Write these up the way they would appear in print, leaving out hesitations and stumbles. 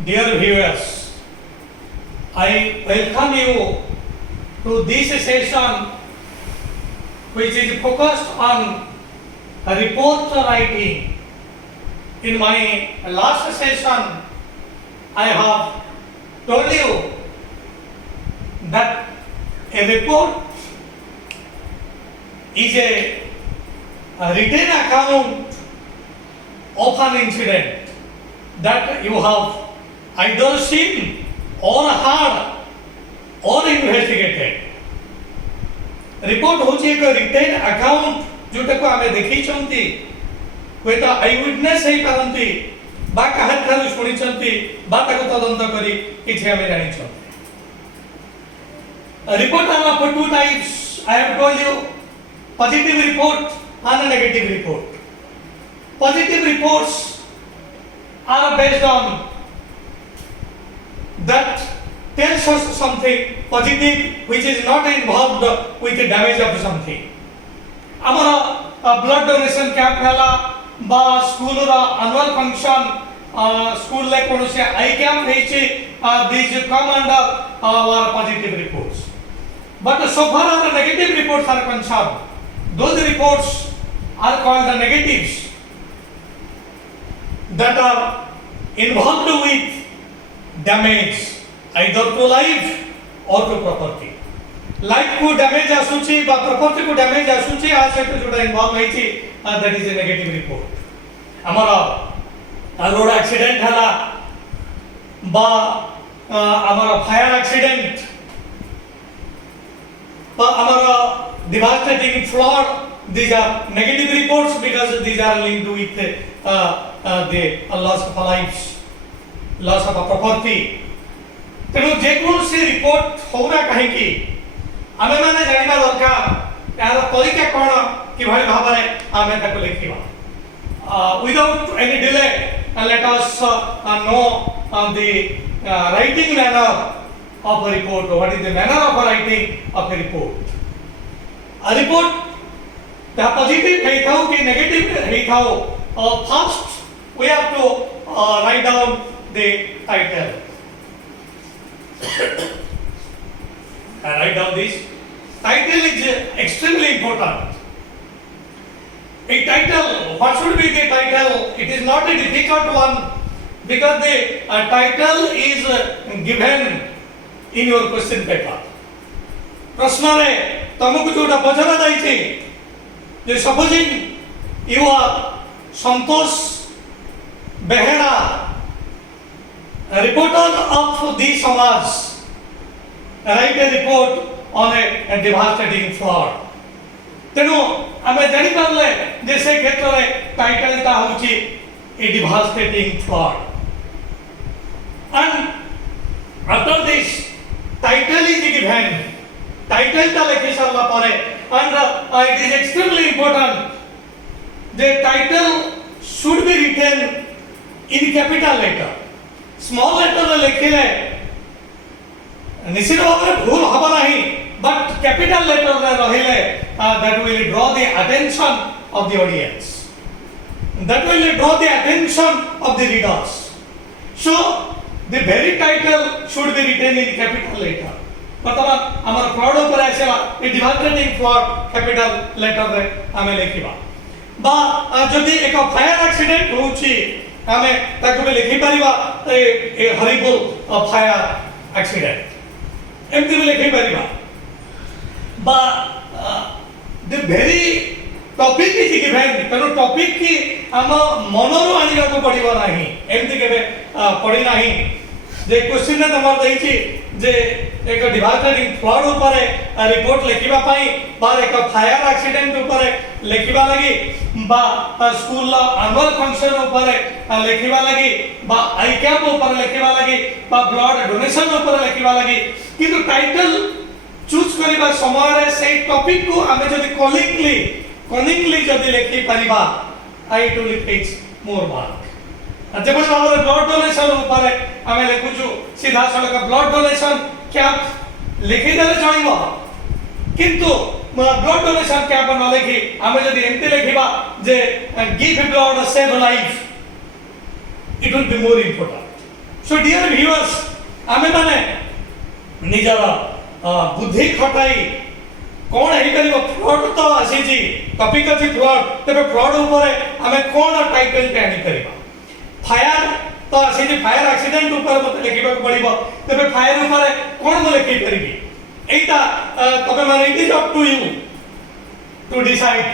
Dear viewers, I welcome you to this session which is focused on report writing. In my last session, I have told you that a report is a written account of an incident that you have either seen or heard or investigated. Report होची एक retain account जोटा को आमे देखि छंती कोई तो आई witness हे पारंती बा काहर थारु शुणी छंती बा ताको तदंत करी किछि आमे जानि छंती. Report are of two types. I have told you, positive report and negative report. Positive reports are based on that tells us something positive which is not involved with the damage of something. Amara blood donation camp hela ba school ra annual function school like konosi I camp heichi these come under our positive reports. But so far the negative reports are concerned, those reports are called the negatives that are involved with damage either to life or to property. Life को damage आसुची बा property को damage आसुची आज से तो जोड़ा involve है ची that is a negative report. हमारा road accident हला बा हमारा fire accident बा हमारा devastating flood, these are negative reports because these are linked with the loss of lives, loss of property. तेणु जेकोसी रिपोर्ट होना कहीं आमे माने जानिबा दरकार यार तरीका कोन कि भली भाबरे आमे ताको लिखिबा. Without any delay let us know the writing manner of a report. What is the manner of writing of a report? A report the positive है थाओ कि negative है थाओ. First we have to write down the title. I write down this. Title is extremely important. A title, what should be the title? It is not a difficult one because the title is given in your question paper. प्रश्न रे तुमको जोटा पचरा जाइछि जे supposing you are Santosh Behera, a reporter of the Samaj, write a report on a devastating flood. तेणु आमे जानि पारले जे से क्षेत्र रे टाइटल ता होछि a devastating flood. And after this title is given, title ता लिखि सारला पारे and it is extremely important. The title should be written in capital letter. Small letter रे लिखिले निश्चित भाବରେ भूल हबा नाही, but capital letter रे रहिले that will draw the attention of the audience, that will draw the attention of the readers. So the very title should be written in capital letter. मतलब हमर flood ऊपर आसेला ए डिवास्टेटिंग फ्लड कैपिटल लेटर रे हमें लिखिबा बा जदि एक fire accident होछि हमें ताको भी लिखि परिबा ए हॉरिबल फायर एक्सीडेंट एमति भी लिखि परिबा बा the very topic is given तनो टॉपिक की हम मनरो आनिबा को पड़िबो नाही एमति केबे पड़ी नाही जे क्वेश्चन ने तमर देछि जे एक डिवास्टेटिंग फ्लड ऊपर रिपोर्ट लिखिबा पई बार एक फायर एक्सीडेंट ऊपर लिखिबा लागि बा स्कूल एनुअल फंक्शन ऊपर लिखिबा लागि बा आई कैंप ऊपर लिखिबा लागि बा ब्लड डोनेशन ऊपर लिखिबा लागि किंतु टाइटल चूज करिबा समय रे से टॉपिक को हमें जदी कनिंगली जदी लिखि परिबा आई टू लिख मोर मार्क. जब भाव ब्लड डोनेशन ऊपर आम लिखुचु सीधा सड़क ब्लड डोनेशन कैंप लिखिदेले चलो किंतु ब्लड डोनेशन कैंप न लिखि आम जब एमती लिखा जे give blood save life, it will be more important. So dear viewers आमे माने निजर बुद्धि खटाई कौन है करिवो फ्रॉड तो आसी जी टॉपिक अछि फ्रॉड तबे फ्रॉड ऊपर आमे कौन टाइटल के आनी करबा फायर तो आसी जी फायर एक्सीडेंट ऊपर मते लिखिबा पड़िबो तबे फायर ऊपर कौन म लिखि परिबी एटा तबे माने it is up to you to decide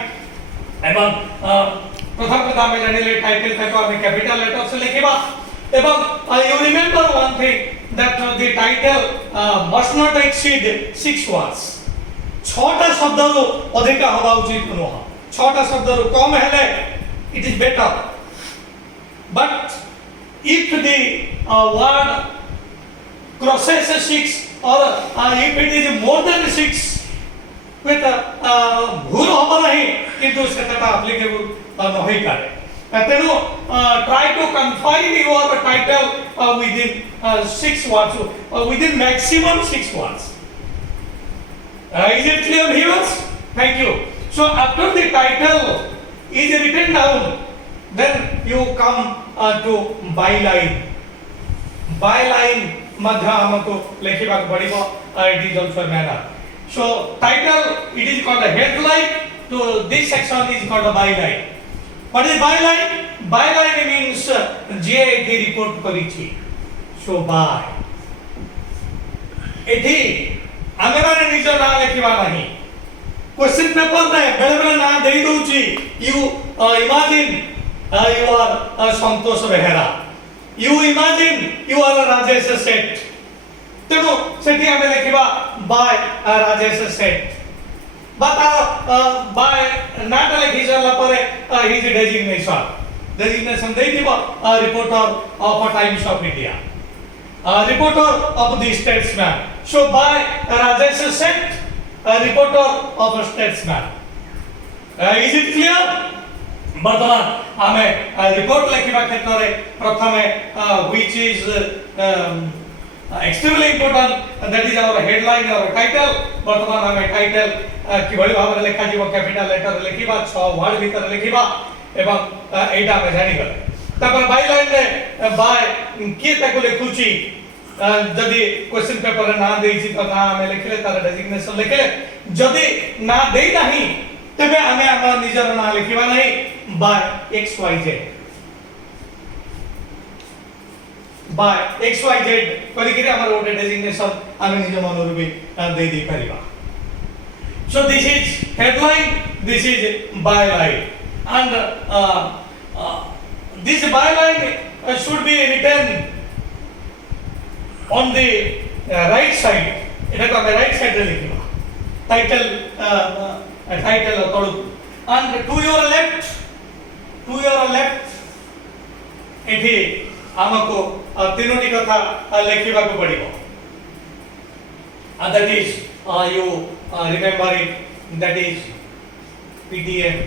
एवं प्रथम कथा में जानिले टाइटल को आमे कैपिटल लेटर से लिखिबा एवं you remember one thing that the title must not exceed 6 words 6टा शब्द रो अधिक होबा उचित नुह 6टा शब्द रो कम हेले it is better but if the word crosses 6 or if it is more than 6 with भूल होबा नहीं किंतु सेटा एप्लीकेबल नहीं करे तेणु try to confine your title within 6 words within maximum 6 words is it clear viewers thank you so after the title is written down then you come to byline madhya हमको लिखिबा पड़िबो it is also manner so title it is called a headline to this section is called a byline. What is byline? Byline means जे एठी report करिछि सो bye एठी आमे माने निज ना लिखिबा नाही question paper रे बेले बेले ना देई दोछि you imagine you are Santosh Behera you imagine you are Rajesh Seth तेणु सेठी आमे लिखिबा बाय राजेश सेठ but by not लिखि जाला परे his designation देई दिबो reporter of Times of India reporter of the Statesman so by Rajesh Seth reporter of Statesman is it clear बर्तमान आमे रिपोर्ट लिखिबा क्षेत्र रे प्रथमे which is extremely important that is our headline or title बर्तमान आमे title कि भली भाव रे लिखा जीवो कैपिटल लेटर लिखिबा 6 वर्ड भीतर लिखिबा एवं एटा में जानि गले तपर बायलाइन रे बाय के ताको लिखुची जदी क्वेश्चन पेपर रे ना देइछि तो ना आमे लिखले तार डेजिग्नेशन लिखले जदी ना देई नाही तबे आमे हमर निजर ना लिखिबा नाही बाय XYZ बाय XYZ करि कि हमर ओटे डेजिग्नेशन आमे निज मन रुबे देई दे परिबा so this is headline this is byline and this byline should be written on the right side eta ko right side re likhiba title tolu and to your left ethi amako tinoti katha likhiba ko padibo and that is you remember it that is PDM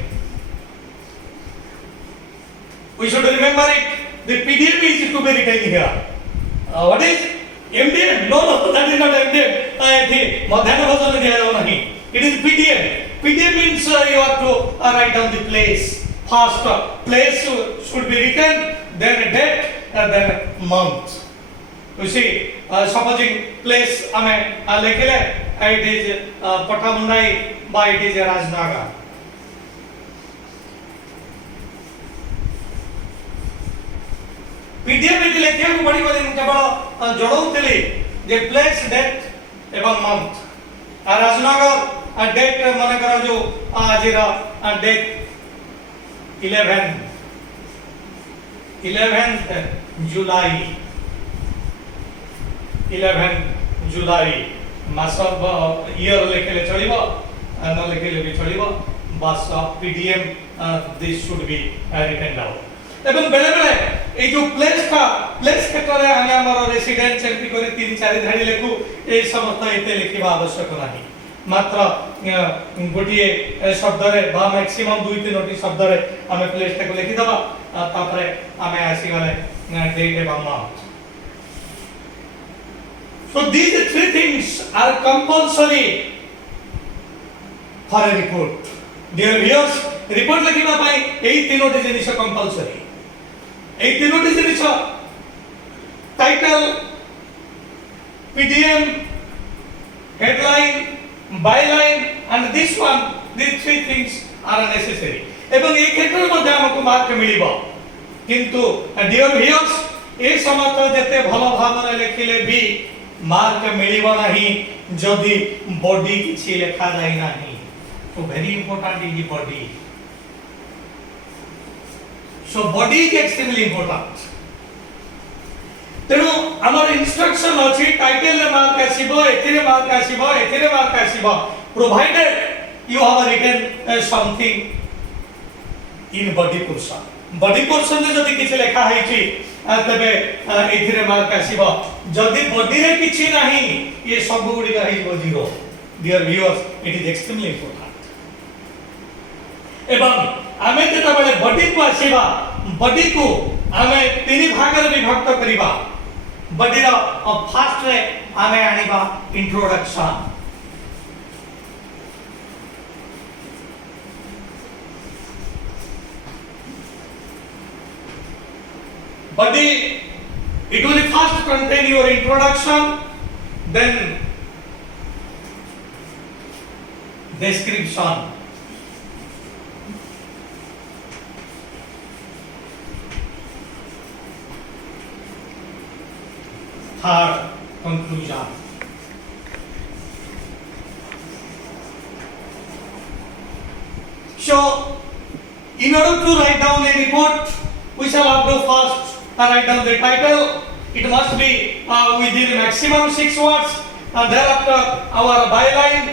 we should remember it the PDM is to be written here what is MDM no that is not MDM ethi madhyana bhojan diya jao nahi it is PDM means you have to write down the place first place should be written then date and then month you see supposing place ame lekhile it is Patamundai by it is Rajnagar PDM रे लेखिया को बड़ी बड़ी केवल जोड़ौतली जे place date एवं month आ Rajnagar date माने करो जो आज रा डेट 11th जुलाई मास ऑफ ईयर लेखेले चलिबो न लेखेले भी चलिबो बस PDM this should be written down एवं बेले बेले ए जो प्लेस क्षेत्र रे हम हमर रेसिडेंस एंट्री करे 3-4 धाडी लेखु ए समस्त एते लिखिबा आवश्यक नाही मात्र गोटिए शब्द रे बा मैक्सिमम 2-3 शब्द रे हम प्लेस को लिखि दबा तापरे हम आसी गले डेट एवं month so these three things are compulsory for a report dear viewers report लिखिबा पई एई तीनोटी जिनिस कंपलसरी एई तीनोटी जिनिस title, PDM, headline, byline, and this one, these three things are necessary. এবং এই ক্ষেত্রের মধ্যে আমাকে মার্ক মিলিব, কিন্তু ডিয়ার ভিউয়ার্স এই সমস্ত যেতে ভালো ভাবে লেখিলে বি মার্ক মিলিব ନାହିଁ যদি বডি কিছু লেখা যায় ନାହିଁ। So very important is the body. So body is extremely important. ତେଣୁ ଆମର ଇନଷ୍ଟ୍ରକ୍ସନ ଅଛି ଟାଇଟଲ ରେ ମାର୍କ ଆସିବ, ଏଥିରେ ମାର୍କ ଆସିବ, ଏଥିରେ ମାର୍କ ଆସିବ, ପ୍ରୋଭାଇଡେଡ you have written something in body portion. Body portion ରେ ଯଦି କିଛି ଲେଖା ହେଇଛି ତେବେ ଏଥିରେ ମାର୍କ ଆସିବ। ଯଦି ବଡି ରେ କିଛି ନାହିଁ ଏ ସବୁ ଗୁଡିକ ହେଇଯିବ zero. Dear viewers, it is extremely important. ଏବଂ ଆମେ ଯେତେବେଳେ ବଡି କୁ ଆସିବା, ବଡି କୁ ଆମେ ତିନି ଭାଗରେ ବିଭକ୍ତ କରିବା। ବଡି ର ଫାର୍ଷ୍ଟ ରେ ଆମେ ଆଣିବା introduction. Body, it will first contain your introduction, then description, third conclusion. So, in order to write down a report, we shall have to first write down the title. It must be within maximum 6 words. Thereafter, our byline,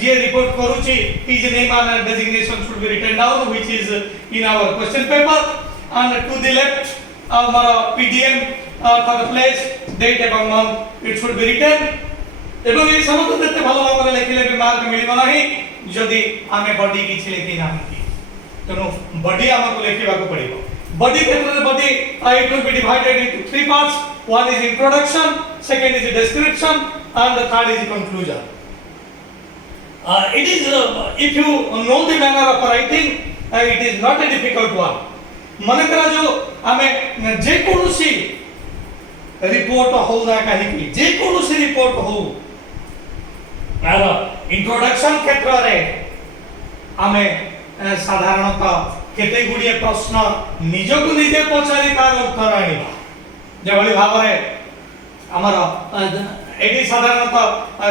J report करूची, his name and designation should be written down, which is in our question paper. And to the left, our PDM for the place, date এবং month, it should be written. এবং এই সমস্ত যেতে ভালো ভাবে লেখিলে ବି mark মিলিব ନାହିଁ যদি ଆମେ body କିଛି ଲେଖି ନାହାନ୍ତି। ତେଣୁ body ଆମକୁ ଲେଖିବାକୁ ପଡ଼ିବ। Body क्षेत्र body it will be divided into three parts. One is introduction, second is description, and the third is conclusion. It is if you know the manner of writing, it is not a difficult one. मनकरा जो आमे जे कोनोसी report हो ना कहीं जे कोनोसी report हो are introduction क्षेत्र रे आमे साधारणतः केते गुडिए प्रश्न निजको निजे पचारि तार उत्तर आनिबा जेभली भाबरे हमर एडी साधारणतः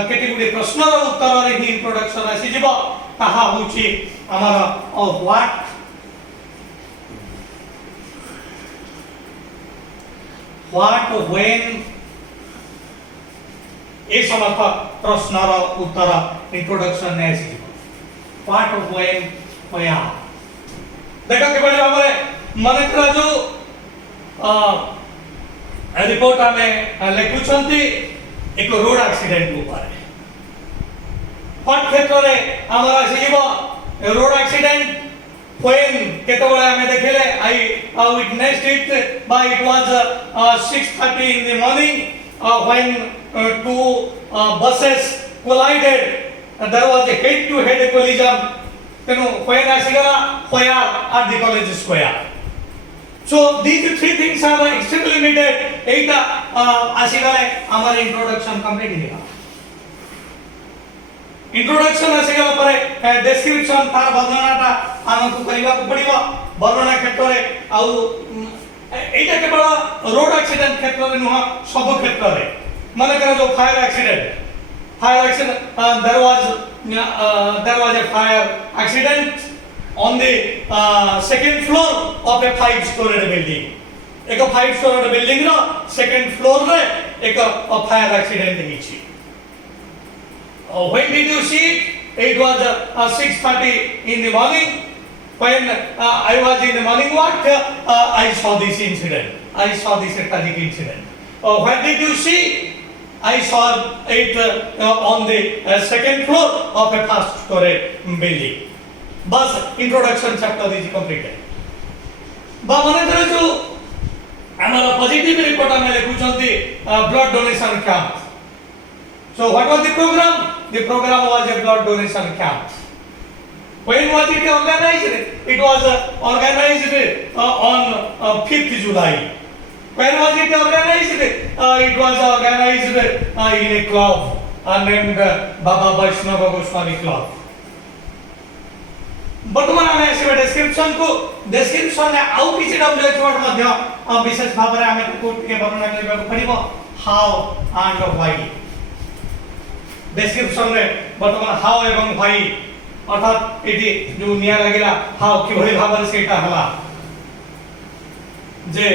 केते गुडिए प्रश्नर उत्तर रे ही इंट्रोडक्शन आसी जिवो ताहा होची हमर what when ए समस्त प्रश्नर उत्तर इंट्रोडक्शन ने आसी जिवो what when where देखो केवल भाबरे मनकरा जो रिपोर्ट आमे लेखुछंती एक रोड एक्सीडेंट ऊपर पट क्षेत्र रे हमर आसी जिवो रोड एक्सीडेंट when केतबळे आमे देखले I witnessed it by it was 6:30 in the morning when two buses collided there was a head to head collision तेनु when आसीगला where at the college square. So these three things are extremely needed. एटा आसीगले हमर introduction complete हिला introduction आसीगला परे description तार वर्णनाटा हमकु करिबा पड़िबो वर्णना क्षेत्र रे आउ एटा केवल रोड एक्सीडेंट क्षेत्र रे नुह सब क्षेत्र रे माने कर जो fire accident there was a fire accident on the second floor of a 5-story building. एक 5-story building रो second floor रे एक fire accident हिची. When did you see it? It was 6:30 in the morning. When I was in the morning walk, I saw this incident. I saw this tragic incident. When did you see? I saw it on the second floor of a 1st-story building. Bas introduction chapter is completed. Ba mane kare jo amara positive report ame lekhuchanti blood donation camp. So what was the program? The program was a blood donation camp. When was it organized? It was organized on 5th July. Where was it organized? It was organized in a club named Baba Vaishnava Goswami Club. बर्तमान आम आसवा description को description ने आउ किसी WH word मध्य विशेष भाव में आम वर्णना करने पड़ो हाउ एंड व्हाई डेस्क्रिप्शन में बर्तमान हाउ एवं व्हाई अर्थात ये जो निया लगिला हाउ कि भाव में सेटा हला जे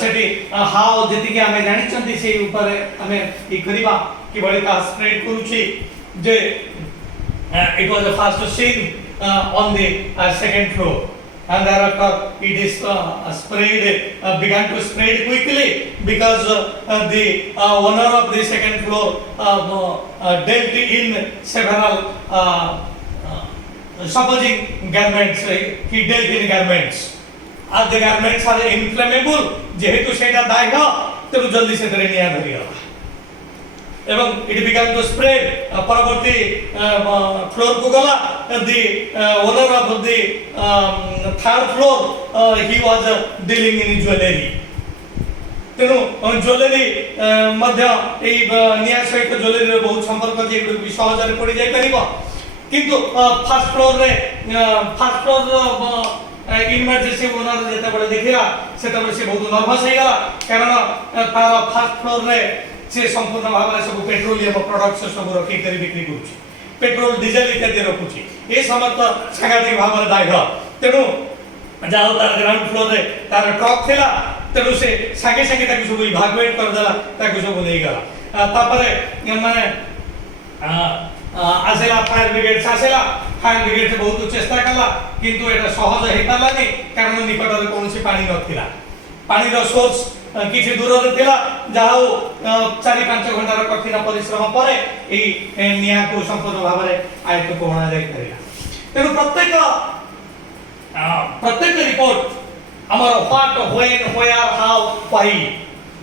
सेठी हाउ जति के हमें जानि चंती से ऊपर हमें ई करिबा कि बड़ी का स्प्रेड करूची जे it was the first scene on the second floor and thereafter it is began to spread quickly because the owner of the second floor dealt in several supposing garments. He dealt in garments and the garments are inflammable जेहेतु सेटा दाइगा तेरु जल्दी से तेरे निया धरिया एवं it began to spread परवर्ती floor को गला the owner of the third floor he was dealing in jewelry तेनु ज्वेलरी मध्य ए निया सहित ज्वेलरी रे बहुत संपर्क जे भी सहज रे पड़ी जाय परिबो किंतु फर्स्ट फ्लोर इमरजेंसी ओनर जेते बळे देखिला सेते बळे से बहुत नर्वस हे गला कारण तार फर्स्ट फ्लोर रे से संपूर्ण भाव में सब पेट्रोलियम प्रोडक्ट्स सब रखी कर बिक्री करूची पेट्रोल डीजल इत्यादि रखुची ए समस्त सांघातिक भाव में दायघ तेनु जाओ तार ग्राउंड फ्लोर रे तार ट्रक थिला तेनु से सांगे सांगे ताकि सब इवाकुएट कर देला ताकि सब ले गला तापरे माने आसेला फायर ब्रिगेड से बहुत चेष्टा कला किंतु एटा सहज हे पालानी कारण निकट रे कोनसी पानी नथिला पानी रो सोर्स किछि दूर रे थिला जाओ 4-5 घंटा रो कठिन परिश्रम परे ए निया को संपूर्ण भाव रे आयत को बना जाय करिला तेनु प्रत्येक रिपोर्ट हमर what when where how why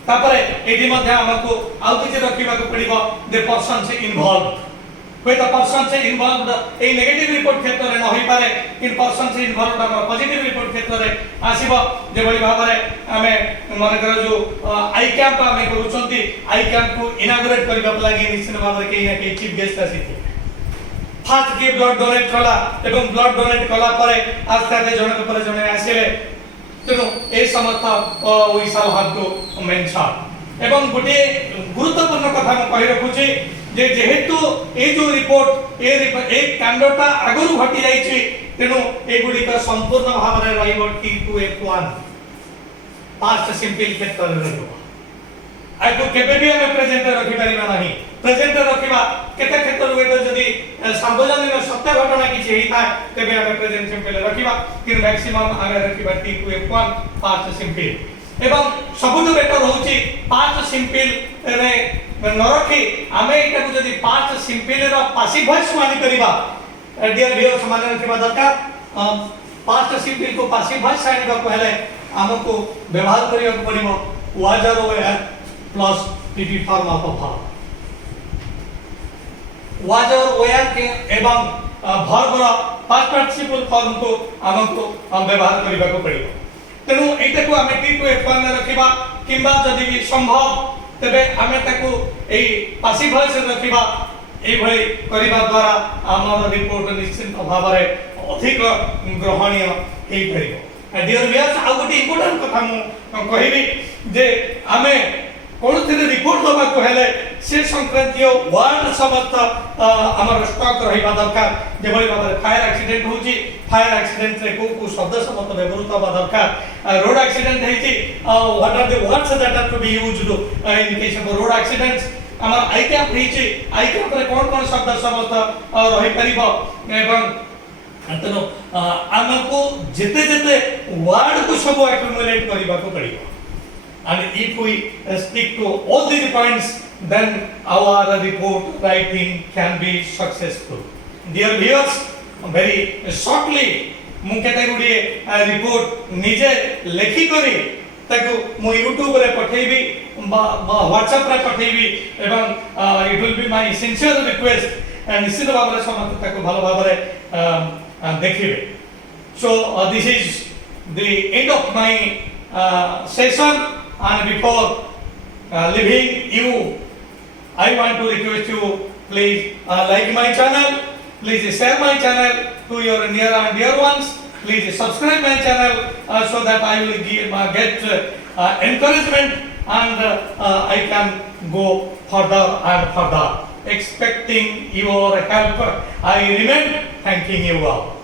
तापरे एदि मध्ये हमको आउ किछि रखिबा को पड़िबो द पर्सन से इन्वॉल्व with the person से involved a negative report क्षेत्र रे न होई पारे इन पर्सन से इन्वॉल्वड हम पॉजिटिव रिपोर्ट क्षेत्र रे आसीबो जे बड़ी भाव रे हमें मन कर जो आई कैंप हमें करूचंती आई कैंप को इनागुरेट करबा लागि निश्चित भाव रे केही ना केही चीफ गेस्ट आसीथि फास्ट के ब्लड डोनेट कला एवं ब्लड डोनेट कला परे आस्ते आस्ते जणक पर जणे आसीले तेनु ए समस्त we shall have to mention एवं गोटे गुरुत्वपूर्ण कथा म कहि रखुची जे जेहेतु ए जो रिपोर्ट ए कांडटा आगरु घटी जाई छी तेनु ए गुडी का संपूर्ण भाव रे रहिबो T2F1 पास्ट सिंपल क्षेत्र रे रहबो आइ को केबे भी हम प्रेजेंटर रखि परिबा नाही प्रेजेंटर रखिबा केते क्षेत्र रे जदी सार्वजनिक सत्य घटना किछि हेता तबे हम प्रेजेंट सिंपल रखिबा कि मैक्सिमम आगे रखिबा T2F1 पास्ट सिंपल एवं सबुठ बेटर होची पांच सिंपल रे न रखी आमे एटा को जदी पांच सिंपल रो पासिव वॉइस मानि करबा डियर व्यूअर्स माने रखिबा दरकार पांच सिंपल को पासिव वॉइस आनिबा पहले हमको व्यवहार करियो पड़िबो वाजर ओए प्लस टीटी फॉर्म ऑफ वर्ब वाजर ओए के एवं वर्ब रो पास्ट पार्टिसिपल फॉर्म को हमको व्यवहार करिबा को पड़िबो तेनु एटा को हमें T2F1 रे रखिबा किंबा जदी भी संभव तबे हमें ताको ए पासिव वॉइस रखिबा ए भई करिबा द्वारा हमर रिपोर्ट निश्चित भाव रे अधिक ग्रहणीय हे परिबो डियर व्यूअर्स आ गोटे इंपोर्टेंट कथा मु कहिबी जे हमें कोन थे रिपोर्ट दबा को हेले से संक्रांतीय वर्ड समस्त हमर स्टॉक रहिबा दरकार जे भई भाबरे फायर एक्सीडेंट होची फायर एक्सीडेंट रे को शब्द समस्त व्यवहृत होबा दरकार रोड एक्सीडेंट हेची what are the words that are to be used in case of road accidents हमर आई कैप हेची आई कैप रे कोन शब्द समस्त रहि परिबो एवं अंतनो हमको जेते जेते वर्ड को सब एक्युमुलेट करिबा को पड़िबो and if we stick to all these points then our report writing can be successful dear viewers very shortly मु केते गुडी रिपोर्ट निजे लेखि करी ताको मु YouTube रे पठेबी WhatsApp रे पठेबी एवं it will be my sincere request निश्चित भाव रे समस्त ताको भलो भाव रे देखिबे so this is the end of my session And before leaving you, I want to request you, please like my channel, please share my channel to your near and dear ones, please subscribe my channel so that I will get encouragement and I can go further and further. Expecting your help, I remain thanking you all.